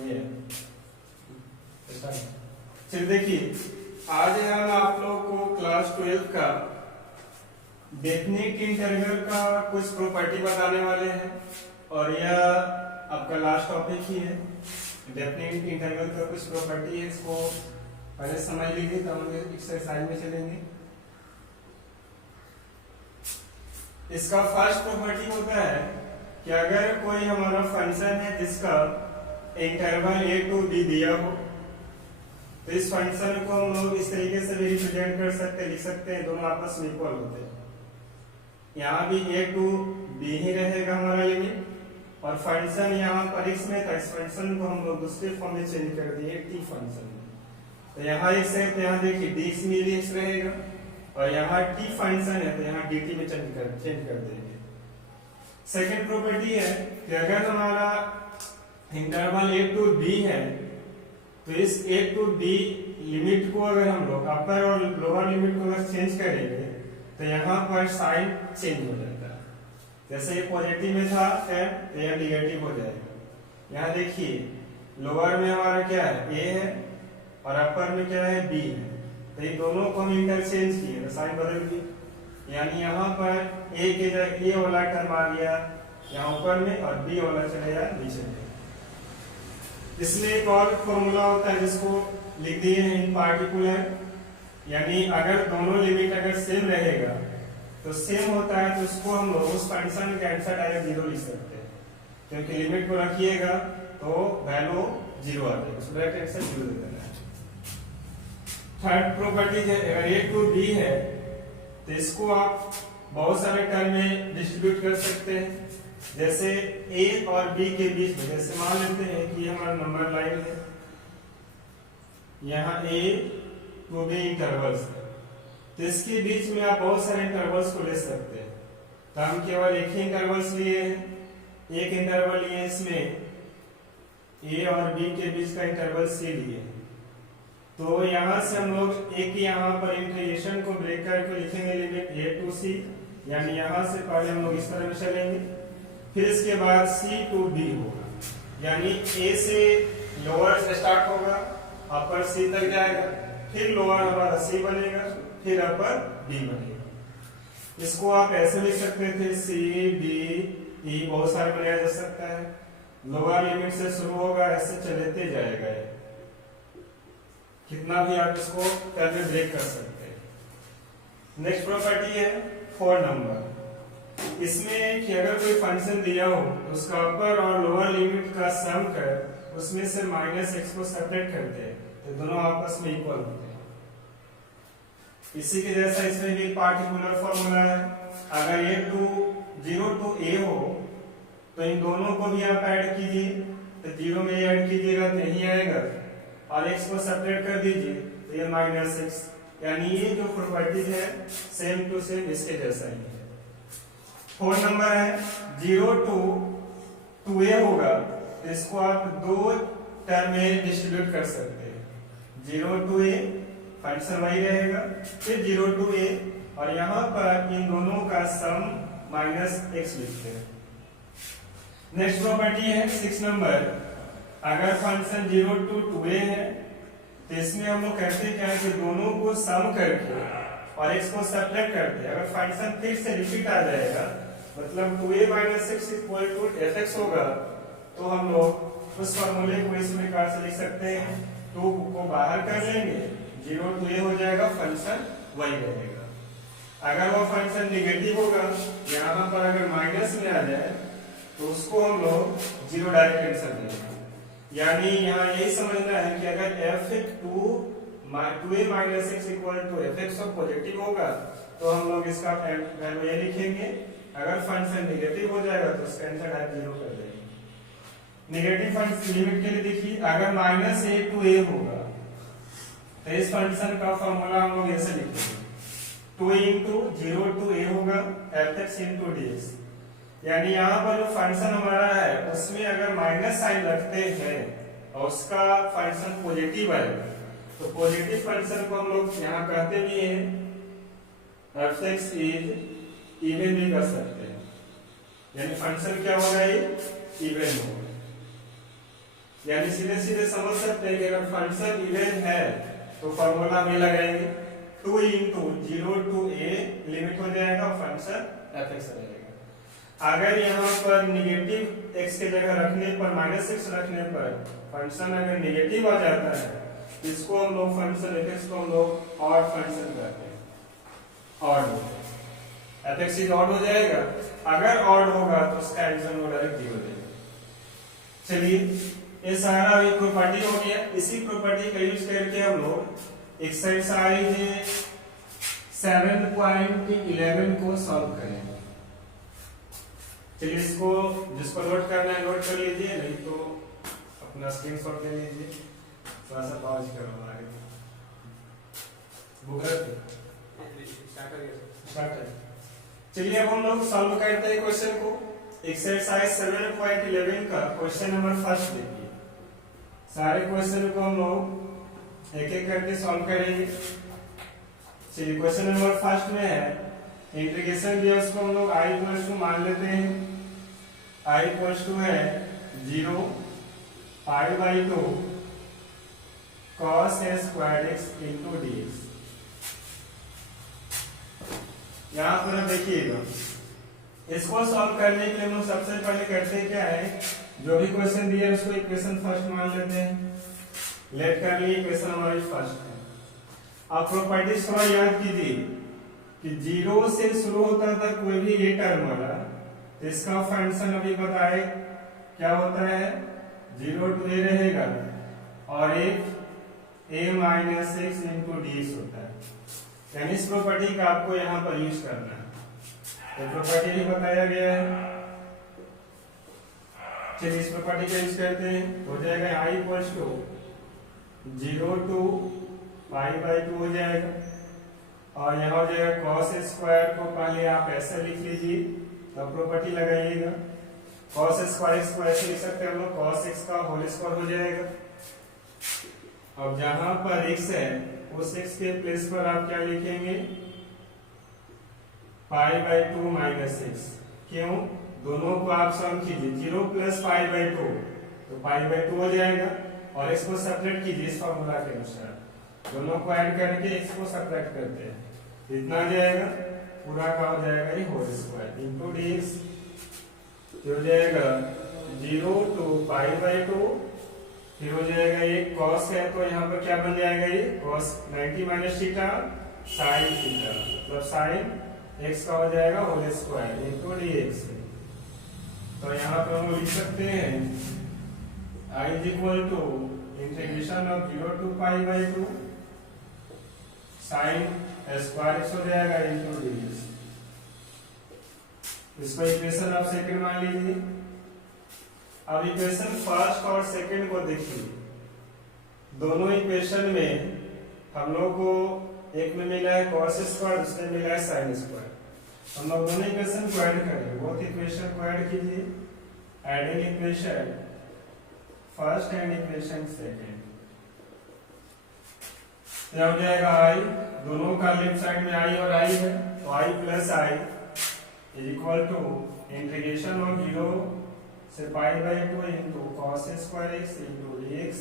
ये चलिए देखिए, आज हम आप लोग को क्लास 12 का डेफिनेट इंटीग्रल का कुछ प्रॉपर्टी बताने वाले हैं और यह आपका लास्ट टॉपिक ही है। डेफिनेट इंटीग्रल का कुछ प्रॉपर्टी है, इसको पहले समझ लीजिए तब हम एक्सरसाइज में चलेंगे। इसका फर्स्ट प्रॉपर्टी होता है कि अगर कोई हमारा फंक्शन है जिसका इंटरवल a to b दिया हो तो इस फंक्शन को हम लोग इस तरीके से भी रिप्रेजेंट कर सकते लिख सकते हैं, दोनों आपस में इक्वल होते हैं। यहाँ भी a to b ही रहेगा हमारा लिमिट और फंक्शन यहाँ पर इसमें था, इस फंक्शन को हम लोग दूसरे फॉर्म में चेंज कर दिए t फंक्शन में। तो यहाँ x है तो यहाँ देखिए dx में dx रहेगा और यहाँ t फंक्शन है तो यहाँ dt में चेंज कर देंगे। सेकेंड प्रॉपर्टी है कि अगर हमारा इंटरवल a to b है तो इस a to b लिमिट को अगर हम लोग अपर और लोअर लिमिट को अगर चेंज करेंगे तो यहाँ पर साइन चेंज हो जाता है। जैसे ये पॉजिटिव में था तो यह निगेटिव हो जाएगा। यहाँ देखिए लोअर में हमारा क्या है a है और अपर में क्या है b है, तो ये दोनों को हम इंटरचेंज किए तो साइन बदल गई। यानी यहाँ पर a के जगह a वाला टर्म आ गया यहाँ ऊपर में और b वाला चले गया नीचे में। इसमें एक और फॉर्मूला होता है जिसको लिख दिए हैं इन पार्टिकुलर, यानी अगर दोनों लिमिट अगर सेम रहेगा तो सेम होता है तो उसको हम लोग उस फंक्शन का आंसर डायरेक्ट जीरो लिख सकते हैं, क्योंकि लिमिट को रखिएगा तो वैल्यू जीरो आ जाएगी, उसको डायरेक्ट आंसर जीरो दे देना है। थर्ड प्रॉपर्टी है अगर a to b है तो इसको आप बहुत सारे टर्म में डिस्ट्रीब्यूट कर सकते हैं। जैसे a और b के बीच में जैसे मान लेते हैं कि हमारा नंबर लाइन है, यहाँ a to b इंटरवल्स है तो इसके बीच में आप बहुत सारे इंटरवल्स को ले सकते हैं। तो हम केवल एक ही इंटरवल्स लिए हैं, एक इंटरवल लिए इसमें a और b के बीच का इंटरवल c लिए। तो यहाँ से हम लोग एक यहाँ पर इंटीग्रेशन को ब्रेक करके लिखेंगे लिमिट a to c, यानी यहाँ से पहले हम लोग इस तरह में चलेंगे, फिर इसके बाद c to d होगा, यानी a से लोअर से स्टार्ट होगा अपर c तक जाएगा, फिर लोअर हमारा c बनेगा, फिर अपर d बनेगा। इसको आप ऐसे लिख सकते थे c d e, बहुत सारे बनाया जा सकता है। लोअर लिमिट से शुरू होगा ऐसे चलते जाएगा, कितना भी आप इसको करके ब्रेक कर सकते हैं। नेक्स्ट प्रॉपर्टी है 4 नंबर। इसमें कि अगर कोई फंक्शन दिया हो तो उसका अपर और लोअर लिमिट का सम कर उसमें से -x को सेपरेट करते हैं तो दोनों आपस में इक्वल होते हैं। इसी के जैसा इसमें भी पार्टिकुलर फॉर्मूला है, अगर ये 0 to a हो तो इन दोनों को भी आप ऐड कीजिए, तो 0 में ऐड कीजिएगा तो यही आएगा और x को सेपरेट कर दीजिए तो ये -x, यानी ये जो प्रॉपर्टीज है सेम टू सेम इसके जैसा ही है। 4 नंबर है 0 to 2a होगा तो इसको आप दो टर्म में डिस्ट्रीब्यूट कर सकते हैं, 0 to a फंक्शन वही रहेगा, फिर 0 to a और यहाँ पर इन दोनों का सम -x लिखते हैं। नेक्स्ट प्रॉपर्टी है 6 नंबर। अगर फंक्शन 0 to 2a है तो इसमें हम लोग कहते क्या है कि दोनों को सम करके और x को सेपरेट करते हैं। अगर फंक्शन फिर से रिपीट आ जाएगा मतलब 2a - x = fx होगा तो हम लोग उस फॉर्मूले को इस प्रकार से लिख सकते हैं, 2 को बाहर कर लेंगे 0 to a हो जाएगा, फंक्शन वही रहेगा। अगर वो फंक्शन निगेटिव होगा यहाँ पर अगर माइनस में आ जाए तो उसको हम लोग 0 डायरेक्ट आंसर देंगे। यानी यहाँ यही समझना है कि अगर f2a - x = fx और पॉजिटिव होगा तो हम लोग इसका वैल्यू ये लिखेंगे, अगर फंक्शन नेगेटिव हो जाएगा तो उसका आंसर डायरेक्ट 0 कर देंगे। नेगेटिव फंक्शन लिमिट के लिए देखिए अगर -a to a होगा तो इस फंक्शन का फॉर्मूला हम लोग ऐसे लिखेंगे, 2 × 0 to a होगा fx × dx, यानी यहाँ पर जो फंक्शन हमारा है उसमें अगर माइनस साइन रखते हैं और उसका फंक्शन पॉजिटिव आएगा तो पॉजिटिव फंक्शन को हम लोग यहाँ कहते भी हैं fx इज इवन भी कर सकते हैं, यानी फंक्शन क्या होगा ये इवन होगा। यानी सीधे सीधे समझ सकते हैं कि अगर फंक्शन इवन है तो फॉर्मूला में लगाएंगे 2 इंटू 0 to a लिमिट हो जाएगा और फंक्शन fx रहेगा। अगर यहाँ पर निगेटिव x के जगह रखने पर -6 रखने पर फंक्शन अगर निगेटिव आ जाता है, इसको हम लोग फंक्शन fx को हम लोग ऑड फंक्शन कहते हैं। ऑड fx इज ऑड हो जाएगा। अगर ऑड होगा तो उसका आंसर वो डायरेक्ट 0 देगा। चलिए ये सारा एक प्रॉपर्टी हो गया। इसी प्रॉपर्टी का यूज करके हम लोग एक्सरसाइज 7.11 को सॉल्व करेंगे। चलिए इसको जिसको नोट करना है नोट कर लीजिए, नहीं तो अपना स्क्रीनशॉट ले लीजिए। थोड़ा सा पॉज करो आगे बुक स्टार्ट। चलिए अब हम लोग सॉल्व करते हैं क्वेश्चन को। एक्सरसाइज 7.11 का क्वेश्चन नंबर फर्स्ट देखिए। सारे क्वेश्चन को हम लोग एक एक करके सॉल्व करेंगे। चलिए क्वेश्चन नंबर फर्स्ट में है इंटीग्रेशन दिया, उसको हम लोग i इक्वल्स टू मान लेते हैं। i इक्वल्स टू है 0 π/2 cos a² x into dx। यहाँ पर देखिएगा, इसको सॉल्व करने के लिए हम लोग सबसे पहले करते हैं क्या है, जो भी क्वेश्चन दिया है उसको इक्वेशन फर्स्ट मान लेते हैं। लेट कर लिए इक्वेशन हमारी फर्स्ट है। अब प्रॉपर्टीज थोड़ा याद कीजिए कि 0 से शुरू होता था कोई भी ये टर्म वाला, तो इसका फंक्शन अभी बताए क्या होता है, 0 to a रहेगा और एक a-x into dx होता है। यानी इस प्रॉपर्टी का आपको यहाँ पर यूज करना है, तो प्रॉपर्टी भी बताया गया है। चलिए इस प्रॉपर्टी का यूज करते हैं। हो जाएगा i इक्वल्स टू 0 to π/2 हो जाएगा और यहाँ हो जाएगा cos स्क्वायर को पहले आप ऐसे लिख लीजिए, तब प्रॉपर्टी लगाइएगा। cos स्क्वायर x को ऐसे लिख सकते हैं हम लोग, cos x का होल स्क्वायर हो जाएगा। अब जहां पर x है उस x के प्लेस पर आप क्या लिखेंगे, π/2 -x। क्यों, दोनों को आप सम कीजिए, 0 + π/2 तो π/2 हो जाएगा और x को सब्ट्रैक्ट कीजिए इस फार्मूला के अनुसार। दोनों को ऐड करके x को सब्ट्रैक्ट करते हैं, इतना आ जाएगा, पूरा का हो जाएगा ये होल स्क्वायर इनटू dx। हो जाएगा 0 to π/2, फिर हो जाएगा ये cos है तो यहाँ पर क्या बन जाएगा, ये cos 90 - θ sin θ, मतलब sin x का हो जाएगा होल स्क्वायर इनटू dx। तो यहाँ पर हम लिख सकते हैं i is equal to integration of 0 to π/2 sin square x हो जाएगा इनटू dx। इसको इक्वेशन आप सेकंड मान लीजिए। अब इक्वेशन फर्स्ट और सेकंड को देखिए, दोनों इक्वेशन में हम लोग को एक में मिला है cos स्क्वायर, दूसरे में मिला है sin स्क्वायर। हम लोग दोनों इक्वेशन को ऐड करेंगे, बोथ इक्वेशन को ऐड कीजिए। Adding equation first and equation second, क्या हो जाएगा i, दोनों का लेफ्ट साइड में i और i है तो i + i is equal to integration of 0 से π/2 into cos square x into dx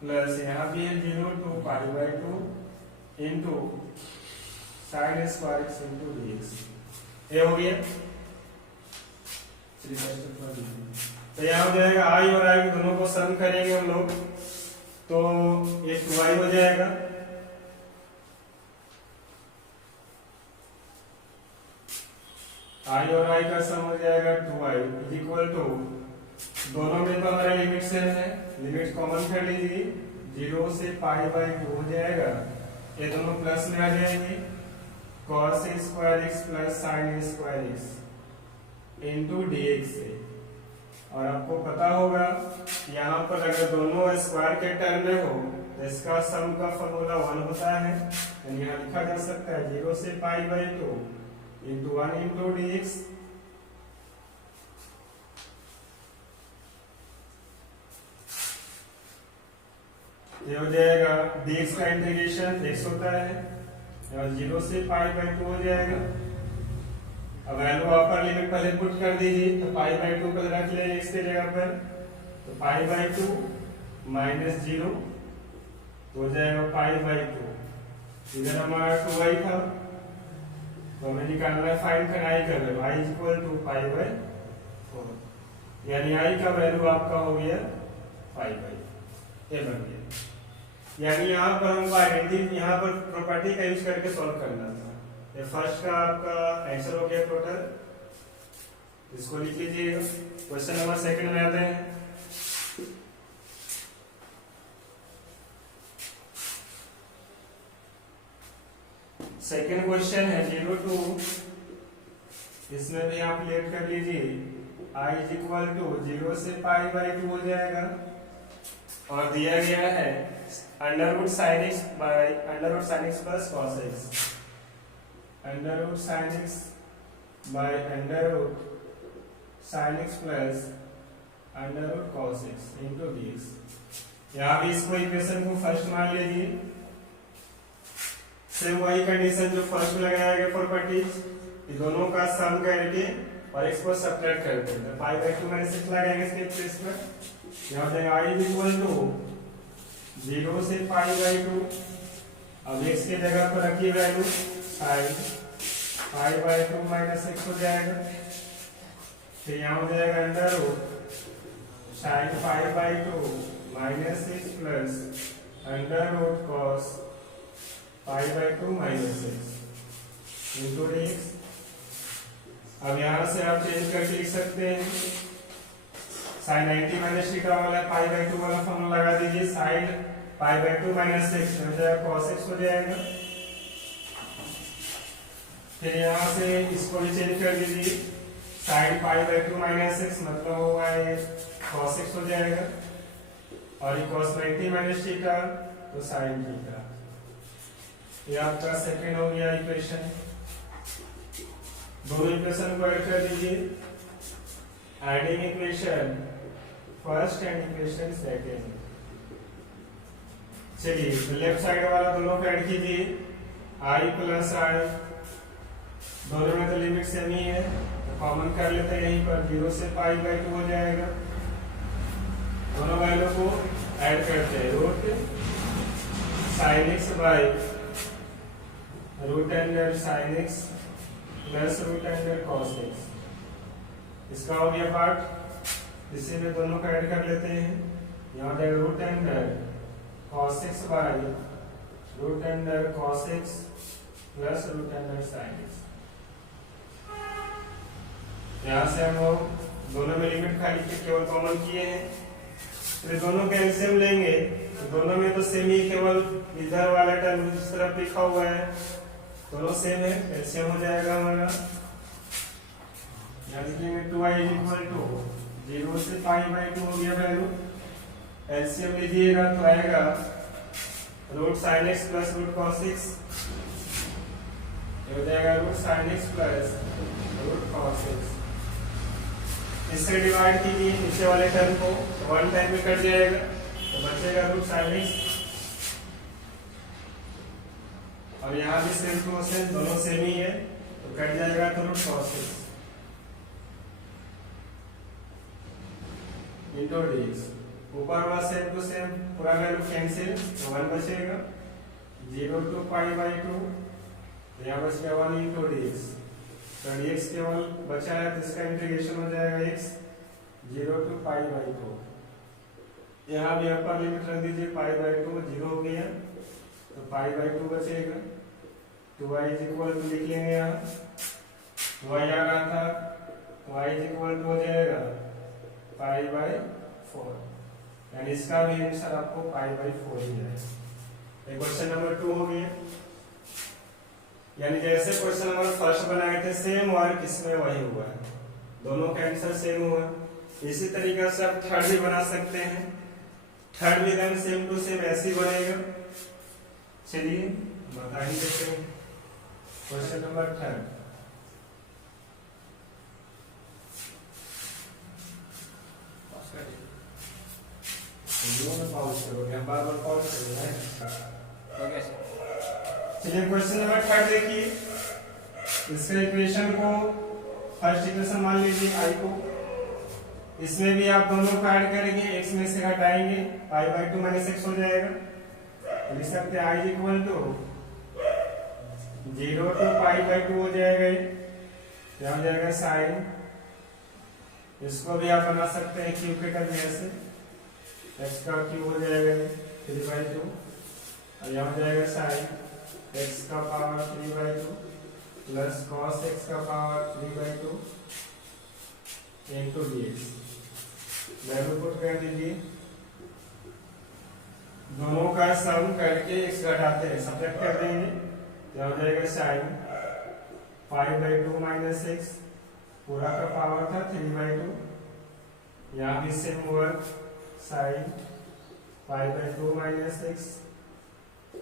plus यहाँ भी है 0 to π/2 into sin square x into dx। ये हो गया। तो यहाँ हो जाएगा i और i दोनों को सम करेंगे हम लोग तो ये 2i हो जाएगा। i और i का सम हो जाएगा 2i इज इक्वल टू, दोनों में तो हमारा लिमिट सेम है, लिमिट कॉमन कर लीजिए, 0 से π/2 हो जाएगा, ये दोनों प्लस में आ जाएंगे, cos square x plus sin square x into dx से। और आपको पता होगा यहाँ पर अगर दोनों स्क्वायर के टर्म में हो तो इसका सम का फॉर्मूला 1 होता है, यानी यहाँ लिखा जा सकता है 0 से π/2 इंटू 1 इंटू dx। ये हो जाएगा dx का इंटीग्रेशन x होता है और 0 से π/2 हो जाएगा। अब वैल्यू अपर लिमिट पहले पुट कर दीजिए, तो π/2 पर रख लेंगे x के जगह पर तो पाई बाई 2 माइनस 0 तो हो जाएगा पाई बाई 2। इधर हमारा 2i था तो हमें निकालना है, फाइंड करना है कर i equal to pi by 4, यानी i का वैल्यू आपका हो गया पाई बाई, ये बन गया। यानी यहाँ पर हमको आइडेंटिटी, यहाँ पर प्रॉपर्टी का यूज करके सॉल्व करना था। ये फर्स्ट का आपका आंसर हो गया टोटल, इसको लिख लीजिएगा। क्वेश्चन नंबर सेकंड में आते हैं। सेकंड क्वेश्चन है 0 टू, इसमें भी आप लेट कर लीजिए, i इज इक्वल टू 0 से पाई बाई 2 हो जाएगा और दिया गया है under root sine x by under root sine x plus cos x, under root sine x by under root sine x plus under root cos x into d x. यहाँ भी इसको इक्वेशन को फर्स्ट मान लीजिए, same वही condition जो first में लगाया गया प्रॉपर्टीज, दोनों का सम करके और x को सब्ट्रैक्ट करते हैं, पाई बाई 2 माइनस 6 लगाएंगे इसके प्लेस पर। यहाँ जाएगा i इज इक्वल टू 0 से पाई बाई 2, अब x के जगह पर रखिए value sine pi by 2 minus 6 हो जाएगा, फिर यहाँ हो जाएगा under root sine pi by 2 minus 6 plus under root cos pi by 2 minus 6 into x. अब यहाँ से आप चेंज करके लिख सकते हैं, साइन 90 माइनस थीटा वाला पाई बाई 2 वाला फॉर्मूला लगा दीजिए, साइन पाई बाई 2 माइनस 6 हो जाएगा कॉस x हो जाएगा। फिर यहाँ से इसको भी चेंज कर दीजिए, साइन पाई बाई 2 माइनस 6 मतलब होगा ये कॉस x हो जाएगा, और ये कॉस 90 माइनस थीटा तो साइन थीटा। ये आपका सेकंड हो गया इक्वेशन। दोनों इक्वेशन को ऐड कर दीजिए, adding equation first and equation second. चलिए लेफ्ट साइड वाला दोनों को ऐड कीजिए, i प्लस i, दोनों में तो लिमिट सेम ही है तो कॉमन कर लेते हैं, यहीं पर 0 से पाई बाई 2 हो जाएगा। दोनों वैल्यू को ऐड करते हैं, root sine x by root under sine x plus root under cos x, इसका हो गया पार्ट, इसी में दोनों का ऐड कर लेते हैं। यहाँ जाएगा root under cos x by root under cos x plus root under sine x. यहाँ से हम लोग दोनों में लिमिट खाली के केवल कॉमन किए हैं, फिर दोनों का एलसीएम लेंगे तो दोनों में तो सेम ही, केवल इधर वाला टर्म इस तरफ लिखा हुआ है, दोनों सेम है, एलसीएम हो जाएगा हमारा। यहाँ लिखेंगे 2i इज इक्वल टू 0 से पाई बाई 2 हो गया वैल्यू, एलसीएम लीजिएगा तो आएगा root sine x plus root cos x, हो जाएगा root sine x plus root cos x. इससे डिवाइड कीजिए नीचे वाले टर्म को, तो 1 टाइम में कट जाएगा तो बचेगा रूट साइन एक्स, और यहाँ भी सेम टू सेम, दोनों सेम ही है तो कट जाएगा तो root cos x into d x. ऊपर वाला सेम टू सेम पूरा वैल्यू कैंसिल तो 1 बचेगा, 0 टू पाई बाई 2, तो यहाँ बच गया 1 इंटू डी एक्स, तो डी एक्स केवल बचा है तो इसका इंटीग्रेशन हो जाएगा x 0 टू पाई बाई 2। यहाँ भी अपर लिमिट रख दीजिए, पाई बाई 2 0 हो गया तो पाई बाई 2 बचेगा, 2i इज इक्वल टू लिख लेंगे यहाँ, 2i आ रहा था, y इज इक्वल टू हो जाएगा पाई बाई 4, यानी इसका भी आंसर आपको पाई बाई 4 ही जाएगा। क्वेश्चन नंबर 2 हो गया, यानी जैसे क्वेश्चन नंबर फर्स्ट बनाए थे सेम वर्क इसमें वही हुआ है, दोनों का आंसर सेम हुआ। इसी तरीके से आप थर्ड भी बना सकते हैं, थर्ड भी एकदम सेम टू सेम ऐसे ही बनेगा। चलिए बता ही देते हैं क्वेश्चन नंबर थर्ड। बार-बार पॉज करोगे। चलिए क्वेश्चन नंबर थर्ड देखिए, इसके इक्वेशन को फर्स्ट इक्वेशन मान लीजिए i को, इसमें भी आप दोनों को ऐड करेंगे, x में से घटाएंगे, पाई बाई 2 माइनस x हो जाएगा। लिख सकते हैं i equal to 0 to pi by 2 हो जाएगा। क्या हो जाएगा साइन, इसको भी आप बना सकते हैं क्यूब के टर्म से, x का क्यूब हो जाएगा 3 बाई 2 और यहाँ हो जाएगा साइन x का power 3 by 2 plus cos x का power 3 by 2 into dx। Value put कर दीजिए, दोनों का सम करके x घटाते हैं, सब्ट्रैक्ट कर देंगे, क्या हो जाएगा साइन 5 बाई 2 माइनस x पूरा का पावर था 3 बाई 2, यहाँ भी सेम हुआ साइन 5 बाई 2 माइनस x,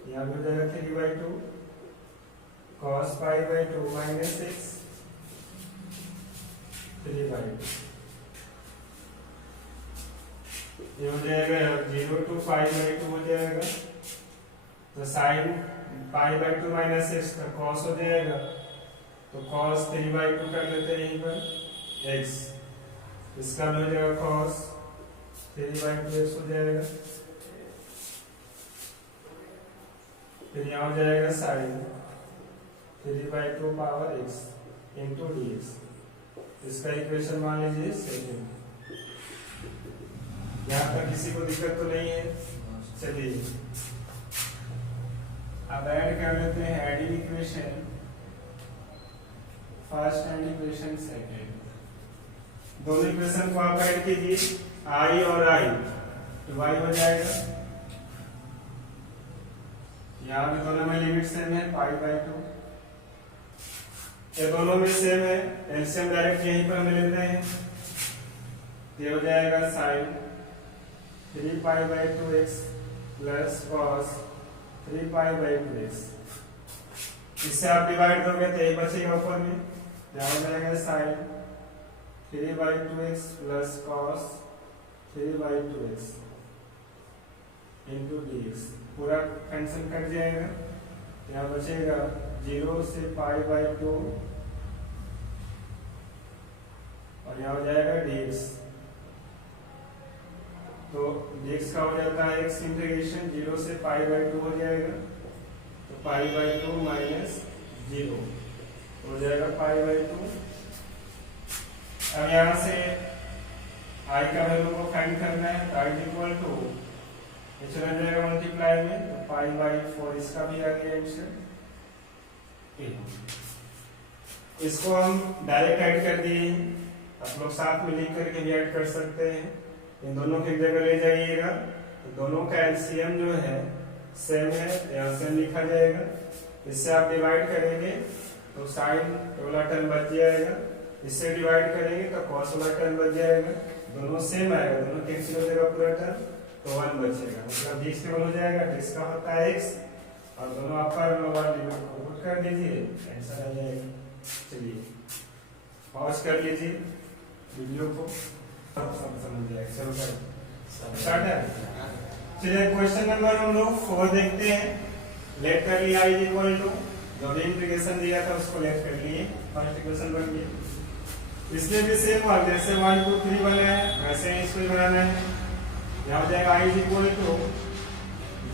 यहाँ भी हो जाएगा 3 by 2 cos 5 by 2 minus x 3 by 2। ये हो जाएगा 0 टू पाई बाई 2 हो जाएगा, तो sign pi by 2 minus x का cos हो जाएगा, तो cos 3 बाई 2 कर लेते हैं यहीं पर x, इसका भी हो जाएगा cos 3 बाई 2 x हो जाएगा, फिर यहाँ हो जाएगा sine 3 by 2 power x into dx। इसका इक्वेशन मान लीजिए सेकंड। यहाँ तक किसी को दिक्कत तो नहीं है? चलिए अब ऐड कर लेते हैं, adding equation first and equation second. दोनों इक्वेशन को आप ऐड कीजिए, i और i तो y हो जाएगा, यहाँ भी दोनों में लिमिट सेम है पाई बाई 2, ये दोनों में सेम है, एलसीएम डायरेक्ट यहीं पर हम ले रहे हैं, ये हो जाएगा sine 3 pi by 2x plus cos 3 pi by 2x। इससे आप डिवाइड दोगे तो यही बचेगा ऊपर में, क्या हो जाएगा sine 3 by 2x plus cos 3 by 2x into dx। पूरा कैंसिल कट जाएगा, यहाँ बचेगा 0 से पाई बाई 2 और यहाँ हो जाएगा dx। तो dx का हो जाता है x इंटीग्रेशन 0 से पाई बाई 2 हो जाएगा, तो पाई बाई 2 माइनस 0 हो जाएगा पाई बाई 2। अब यहाँ से i का वैल्यू को फाइंड करना है, तो i इक्वल टू ये चला जाएगा मल्टीप्लाई में, तो पाई बाई 4 इसका भी आ गया आंसर। इसको हम डायरेक्ट ऐड कर दिए, आप लोग साथ में लिख करके भी ऐड कर सकते हैं, इन दोनों की जगह ले जाइएगा, तो दोनों का एलसीएम जो है सेम है, यहाँ से लिखा जाएगा, इससे आप डिवाइड करेंगे तो साइन वाला टर्म बच जाएगा, इससे डिवाइड करेंगे तो कॉस वाला टर्म बच जाएगा, दोनों सेम आएगा, दोनों कैंसिल हो जाएगा पूरा टर्म, तो 1 बचेगा, मतलब बीच में हो जाएगा, जिसका होता है x और दोनों अपर लोअर लिमिट को पुट कर दीजिए, आंसर आ जाएगा। चलिए पॉज कर लीजिए वीडियो को, सब समझ जाएगा। चलो स्टार्ट है। चलिए क्वेश्चन नंबर हम लोग 4 देखते हैं। लेट कर लिया i इक्वल टू, जो भी इंटीग्रेशन दिया था उसको लेट कर लिए, फर्स्ट इक्वेशन बन गई। इसमें भी सेम और जैसे 1 2 3 बना है वैसे ही इसको बनाना है। यहाँ हो जाएगा i equal to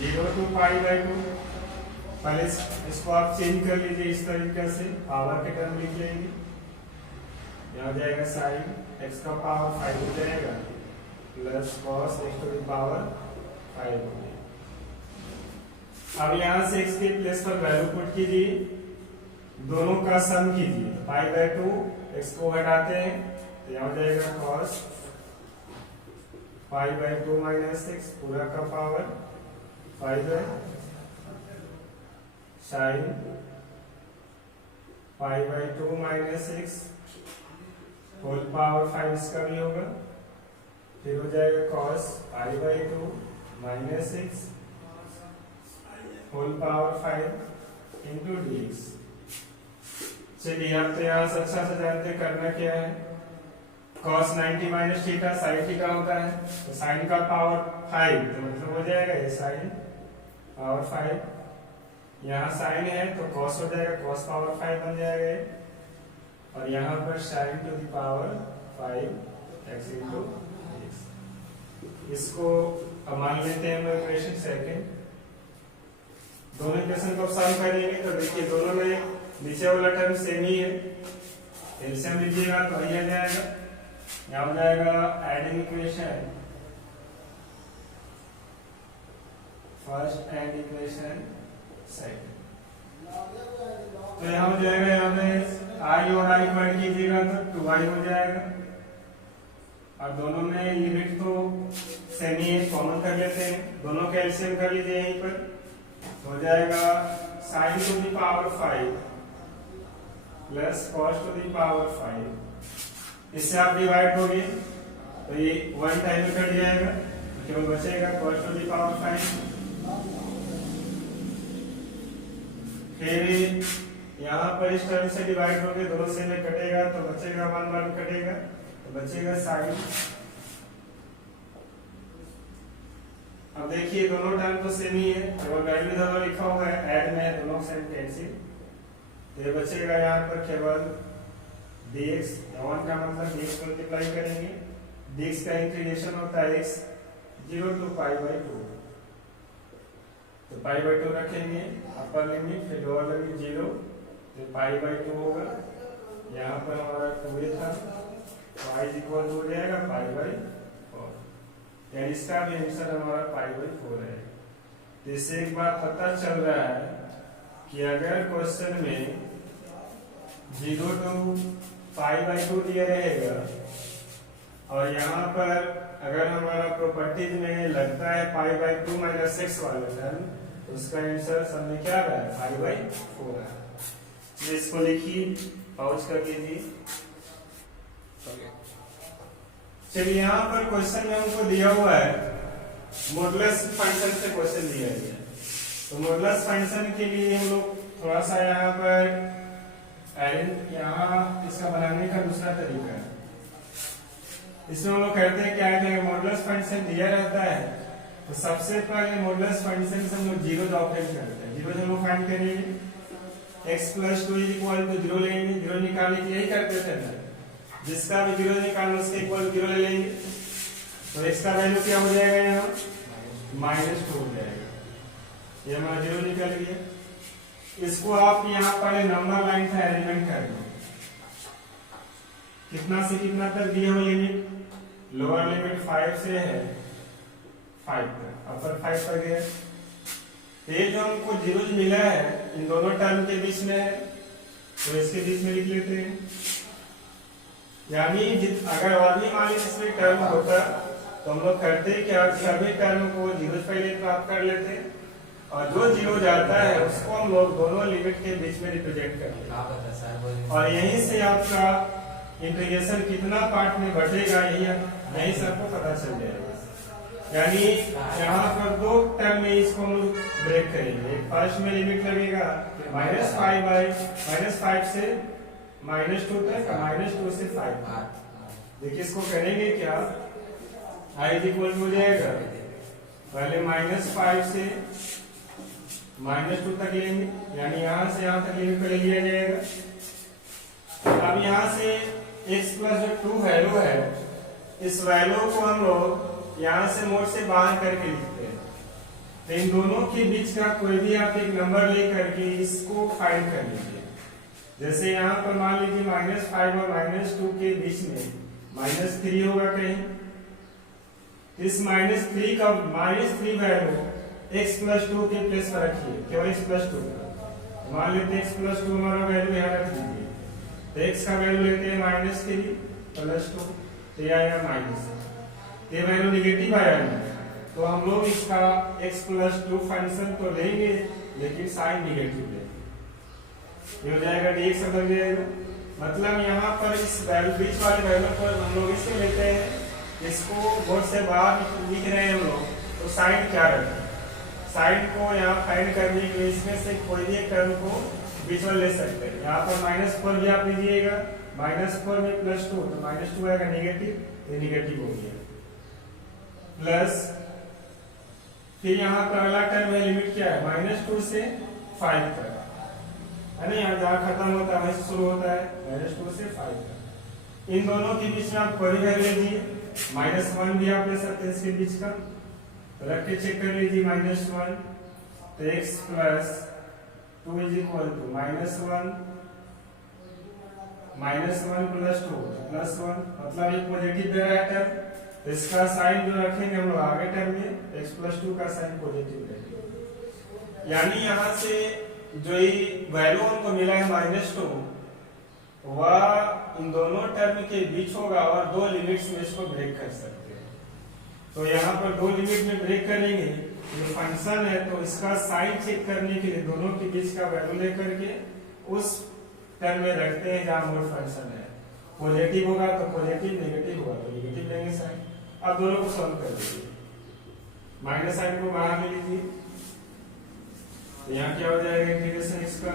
0 to pi by 2। पहले इसको आप चेंज कर लीजिए इस तरीके से, पावर के टर्म लिख लेंगे, यहाँ हो जाएगा साइन x का पावर 5 हो जाएगा plus cos x to the power 5 हो जाएगा। अब यहाँ से x के प्लेस पर वैल्यू पुट कीजिए, दोनों का सम कीजिए, पाई बाई 2 x को घटाते हैं तो यहाँ हो जाएगा कॉस पाई बाई 2 माइनस 6 पूरा का पावर 5 है, sine pi by 2 minus 6 whole power 5 इसका भी होगा, फिर हो जाएगा cos pi by 2 minus 6 whole power 5 into dx। चलिए आप तो यहाँ से अच्छा से जानते करना क्या है, cos 90 minus theta sine theta होता है, तो साइन का पावर 5 तो मतलब हो जाएगा ये साइन पावर 5, यहाँ साइन है तो cos हो जाएगा, cos पावर 5 बन जाएगा, और यहाँ पर sin to the power 5 x into dx। इसको अब मान लेते हैं हम इक्वेशन सेकंड। दोनों इक्वेशन को सॉल्व करेंगे तो देखिए दोनों में नीचे वाला टर्म सेम ही है, एलसीएम लीजिएगा तो वही आ जाएगा। यहाँ हो जाएगा adding equation first and equation second, तो यहाँ हो जाएगा, यहाँ पे आई और आई को ऐड कीजिएगा तो 2i हो जाएगा। और दोनों में लिमिट तो सेम ही है, कॉमन कर लेते हैं, दोनों का एलसीएम कर लीजिए यहीं पर, हो जाएगा sin to the power 5 plus cos to the power 5। इससे आप डिवाइड होगे तो ये 1 टाइम में कट जाएगा, तो केवल बचेगा cos टू द पावर 5। फिर यहाँ पर इस टर्म से डिवाइड होगे, दोनों से में कटेगा तो बचेगा 1 कटेगा तो बचेगा sin। अब देखिए दोनों टर्म तो सेम ही है, केवल वैल्यू इधर लिखा हुआ है, ऐड में है दोनों सेम कैंसिल। ये बचेगा यहाँ पर केवल dx, 1 का मतलब dx मल्टीप्लाई करेंगे, dx का इंटीग्रेशन होता है x 0 to π/2, तो π/2 रखेंगे अपर लिमिट, फिर लोअर लिमिट 0 तो π/2 होगा। यहाँ पर हमारा 2a था, y इक्वल हो जाएगा π/4, यानी इसका भी आंसर हमारा π/4 है। तो इससे एक बात पता चल रहा है कि अगर क्वेश्चन में 0 to π/2 दिया रहेगा और यहाँ पर अगर हमारा प्रॉपर्टीज में लगता है π/2 माइनस x वाला टर्म, तो उसका आंसर सब में क्या है, π/4 है। इसको लिखिए, पॉज कर लीजिए। चलिए यहाँ पर क्वेश्चन में हमको दिया हुआ है मॉडुलस फंक्शन से क्वेश्चन दिया गया है, तो मॉडुलस फंक्शन के लिए हम लोग थोड़ा सा यहाँ पर यहाँ इसका बनाने का दूसरा तरीका है। इसमें हम लोग कहते हैं क्या है, मॉडुलस फंक्शन दिया रहता है तो सबसे पहले मॉडुलस फंक्शन से हम लोग जीरो ऑपरेट करते हैं। जीरो हम लोग फाइंड करेंगे, x + 2 = 0 लेंगे, 0 निकालने के लिए यही करते थे ना, जिसका भी 0 निकालना उसके इक्वल 0 ले लेंगे, तो x का वैल्यू क्या हो जाएगा, यहाँ -2 हो जाएगा। ये हमारा 0 निकल गया। इसको आप यहाँ पर नंबर लाइन से एलिमेंट कर दो, कितना से कितना तक दिए हो लिमिट, लोअर लिमिट 5 से है 5 तक, अपर 5 तक है। ये जो हमको 0 मिला है इन दोनों टर्म के बीच में है, तो इसके बीच में लिख लेते हैं। यानी अगर और भी मान लीजिए इसमें टर्म होता तो हम लोग करते क्या, सभी टर्म को 0 पहले प्राप्त कर लेते और जो 0 जाता है उसको हम लोग दोनों लिमिट के बीच में रिप्रेजेंट करते हैं, और यहीं से आपका इंटीग्रेशन कितना पार्ट में बढ़ेगा यही सबको पता चल जाएगा। यानी यहाँ पर दो टर्म में इसको हम लोग ब्रेक करेंगे। फर्स्ट में लिमिट लगेगा -5 से -2 तक, -2 से 5। देखिए इसको करेंगे क्या, i इक्वल हो जाएगा, पहले -5 से -2 तक लेंगे, यानी यहाँ से यहाँ तक लिमिट ले लिया जाएगा। अब यहाँ से x + 2 वैल्यू है, इस वैल्यू को हम लोग यहाँ से मोड से बाहर करके लिखते हैं। तो इन दोनों के बीच का कोई भी आप एक नंबर लेकर के इसको फाइंड कर लीजिए। जैसे यहाँ पर मान लीजिए -5 और -2 के बीच में -3 होगा कहीं, इस -3 का -3 वैल्यू x + 2 के प्लेस पर रखिए, केवल x + 2 का मान लेते हैं। x + 2 हमारा वैल्यू यहाँ रख दीजिए, तो x का वैल्यू लेते हैं -3 + 2, तो ये आएगा माइनस, ये वैल्यू निगेटिव आया है, तो हम लोग इसका x + 2 फंक्शन तो लेंगे लेकिन साइन निगेटिव लेंगे, ये हो जाएगा dx बदल जाएगा। मतलब यहाँ पर इस वैल्यू बीच वाले वैल्यू को हम लोग इससे लेते हैं, इसको बोर्ड से बाहर लिख रहे हैं हम लोग, तो साइन क्या रखें, साइन को यहाँ फाइंड करने के लिए इसमें से कोई भी एक टर्म को बीच में ले सकते हैं। यहाँ पर -4 भी आप लीजिएगा, -4 में +2 तो -2 आएगा निगेटिव, ये निगेटिव हो गया, प्लस फिर यहाँ पर अगला टर्म है लिमिट क्या है, -2 से 5 तक है ना, यहाँ जहाँ खत्म होता है वहीं से शुरू होता है, -2 से 5 तक। इन दोनों के बीच में आप कोई वैल्यू लीजिए, -1 भी आप ले सकते हैं इसके बीच का, तो रख के चेक कर लीजिए -1, तो x plus 2 is equal to -1 plus 2 plus 1, मतलब ये पॉजिटिव दे रहा है टर्म, तो इसका साइन जो रखेंगे हम लोग आगे टर्म में x प्लस 2 का साइन पॉजिटिव रहेगा, यानी यहाँ से जो ये वैल्यू हमको मिला है -2 वह इन दोनों टर्म के बीच होगा और दो लिमिट्स में इसको ब्रेक कर सकते हैं। तो यहाँ पर दो लिमिट में ब्रेक करेंगे, ये फंक्शन है तो इसका साइन चेक करने के लिए दोनों के बीच का वैल्यू लेकर के उस टर्म में रखते हैं जहाँ मोड फंक्शन है, पॉजिटिव होगा तो पॉजिटिव, नेगेटिव होगा तो नेगेटिव लेंगे साइन। अब दोनों को सॉल्व कर लीजिए, माइनस साइन को बाहर ले लीजिए, तो यहाँ क्या हो जाएगा इंटीग्रेशन इसका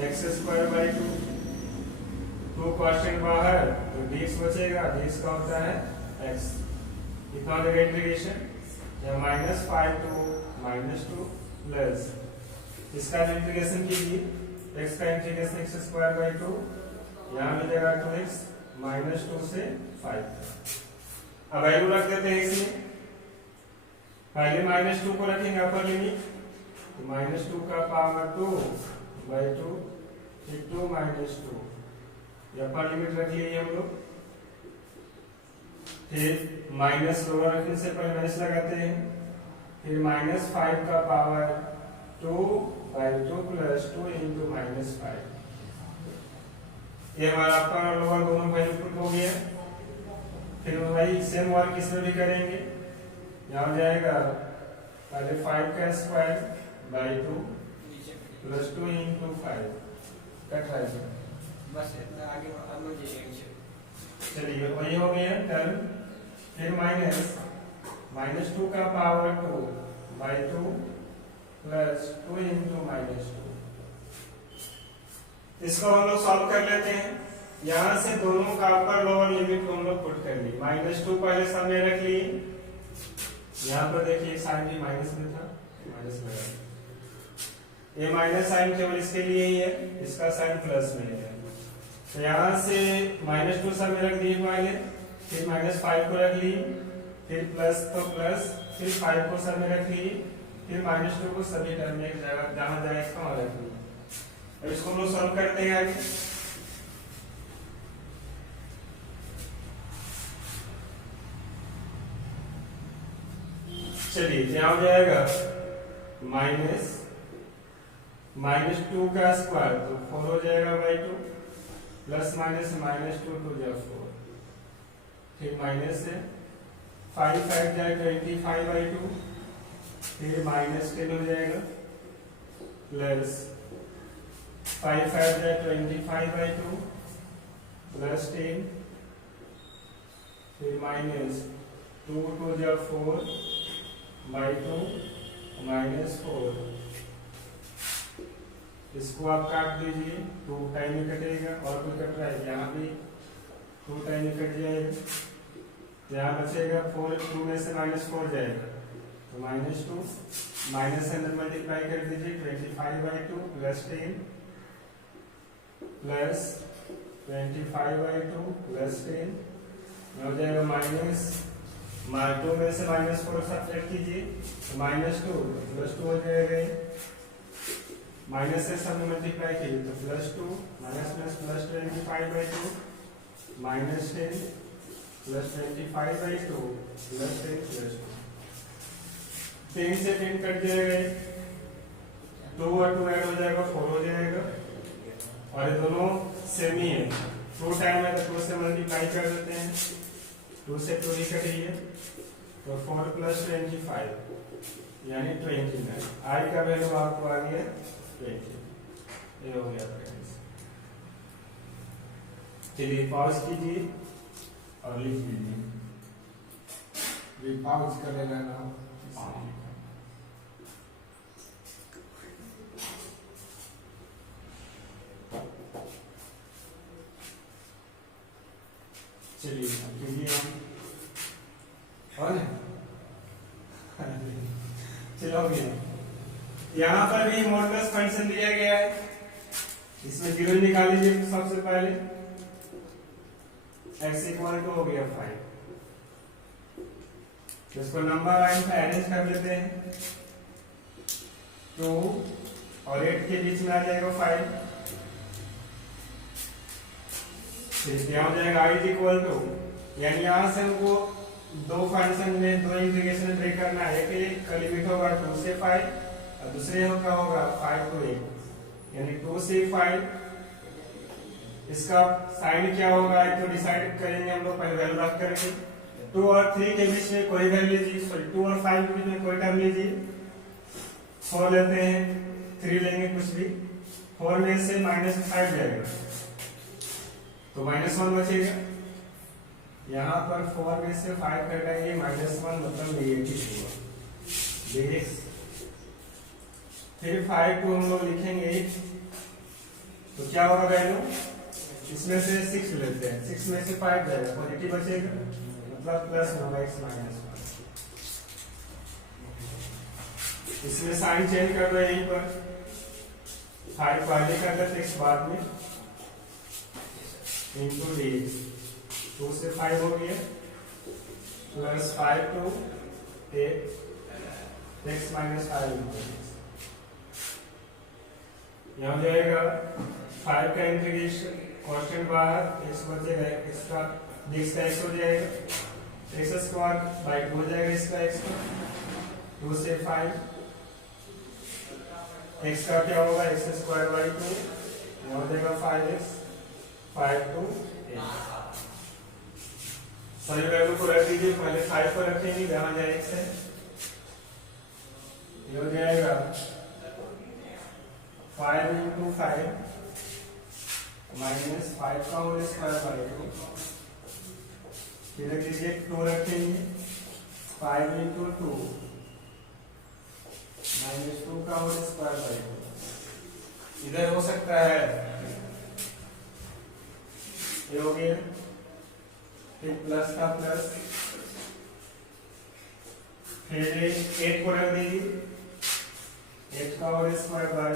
x²/2, 2 कांस्टेंट बाहर तो dx बचेगा, dx का होता है x, कितना हो जाएगा इंटीग्रेशन, या -5 to -2 प्लस इसका इंटीग्रेशन कीजिए, x का इंटीग्रेशन x²/2, यहाँ मिलेगा 2x -2 से 5। अब वैल्यू रख देते हैं इसमें, पहले -2 को रखेंगे अपर लिमिट, तो -2 का पावर 2/2 फिर 2 -2, ये अपर लिमिट रख लिए हम लोग, फिर माइनस लोअर रखने से पहले माइनस लगाते हैं, फिर -5 का पावर 2/2 प्लस 2 इंटू -5, ये हमारा अपर और लोअर दोनों वैल्यू पुट हो गया। फिर वही सेम वर्क इसमें भी करेंगे, यहाँ हो जाएगा पहले 5²/2 प्लस 2 इंटू 5 कट रहा है बस इतना आगे हम लोग ये चलिए वही हो गया टर्म, फिर -2 का पावर 2/2 प्लस 2 इंटू -2, इसको हम लोग सॉल्व कर लेते हैं। यहाँ से दोनों का अपर लोअर लिमिट को हम लोग पुट कर ली, -2 पहले सामने रख लिए, यहाँ पर देखिए साइन भी माइनस में था, माइनस लगा, ये माइनस साइन केवल इसके लिए ही है, इसका साइन प्लस में है, तो यहाँ से -2 सामने रख दिए पहले, फिर -5 को रख ली, फिर प्लस तो प्लस, फिर 5 को सामने रख ली, फिर -2 को सभी टर्म में एक जगह जहाँ जाए इसका वहाँ रख ली। अब इसको हम लोग सॉल्व करते हैं आगे, चलिए क्या हो जाएगा -2 का स्क्वायर तो 4 हो जाएगा/2 प्लस -2 2 जा 4, फिर माइनस से 5 5 जाए 25/2, फिर -10 हो जाएगा, प्लस 5 5 जाए 25/2 प्लस 10, फिर -2 2 जा 4/2 -4, इसको आप काट दीजिए, 2 टाइम में कटेगा, और कोई कट रहा है यहाँ भी 2 टाइम में कट जाएगा, यहाँ बचेगा 4, 2 में से -4 जाएगा तो -2, माइनस अंदर मल्टीप्लाई कर दीजिए 25/2 प्लस 10 प्लस 25/2 प्लस 10 हो जाएगा -2 में से -4 सब्ट्रैक्ट कीजिए तो -2 प्लस 2 हो जाएगा, माइनस से सब मल्टीप्लाई कीजिए तो +2 प्लस 25/2 -10 प्लस 25/2 प्लस 10 प्लस 2, 10 से 10 कट जाएगा, 2 और 2 ऐड हो जाएगा 4 हो जाएगा, और ये दोनों सेम ही है, 2 टाइम है तो 2 से मल्टीप्लाई कर देते हैं, 2 से 2 ही कटिए तो 4 प्लस 25 यानी 29, आई का वैल्यू आपको आ गया 20, ये हो गया फ्रेंड्स। चलिए पॉज कीजिए और लिख लीजिए, ये पॉज करेगा ना, चलिए कीजिए हम, और चलो गया, यहाँ पर भी मॉडुलस फंक्शन दिया गया है, इसमें 0 निकाल लीजिए सबसे पहले, x इक्वल टू हो गया 5। तो इसको नंबर लाइन पे अरेंज कर लेते हैं। 2 और 8 के बीच में आ जाएगा 5। फिर क्या हो जाएगा i इक्वल टू, यानी यहां से हमको दो फंक्शन में दो इंटीग्रेशन ब्रेक करना है। एक लिमिट होगा 2 से 5 और दूसरे का होगा 5 to 8, यानी 2 से 5। इसका साइन क्या होगा एक तो डिसाइड करेंगे हम लोग पहले वैल्यू रख करके। 2 और 3 के बीच में कोई वैल्यू लीजिए, सॉरी 2 और 5 के बीच में कोई टर्म लीजिए। 4 लेते हैं, 3 लेंगे कुछ भी। 4 में से -5 जाएगा तो -1 बचेगा। यहाँ पर 4 में से 5 कटाएंगे, -1 मतलब नेगेटिव होगा dx। फिर 5 को हम लोग लिखेंगे तो क्या होगा वैल्यू, इसमें से 6 लेते हैं, 6 में से 5 जाएगा, पॉजिटिव बचेगा मतलब प्लस होगा x -1। इसमें साइन चेंज कर दो, यहीं पर 5 को आगे कर देते x बाद में इंटू dx। 2 से 5 हो गया प्लस 5 to 8 x -5 यहाँ हो जाएगा 5 का इंटीग्रेशन कांस्टेंट बाहर, x बचेगा, x का dx का x हो जाएगा, x स्क्वायर बाई 2 हो जाएगा इसका x का। 2 से 5 x का क्या होगा, x स्क्वायर बाई 2 हो जाएगा 5x। 5 to 8 सही वैल्यू को रख दीजिए, पहले 5 को रखेंगे, यहाँ जाए x है, ये हो जाएगा 5 into 5 माइनस 5 का होल स्क्वायर बाई 2। फिर रख दीजिए 2 रखेंगे, 5 into 2 माइनस 2 का होल स्क्वायर बाई 2। इधर हो सकता है, ये हो गया। फिर प्लस का प्लस, फिर 8 को रख दीजिए, 8 का whole square by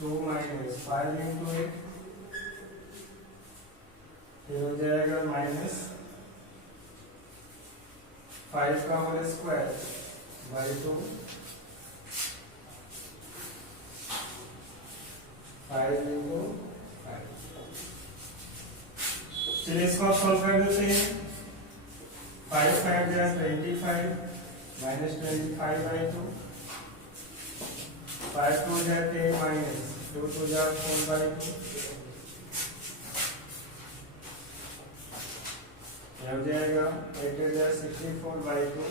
2 minus 5 into 8। फिर हो जाएगा माइनस 5 का होल स्क्वायर बाई 2 5 into 5। चलिए इसको आप सॉल्व कर देते हैं। 5 5 25 माइनस 25 बाई 2, 5 2 जाते हैं माइनस 2 2 4 बाई 2, हो जाएगा 8 64 बाई 2।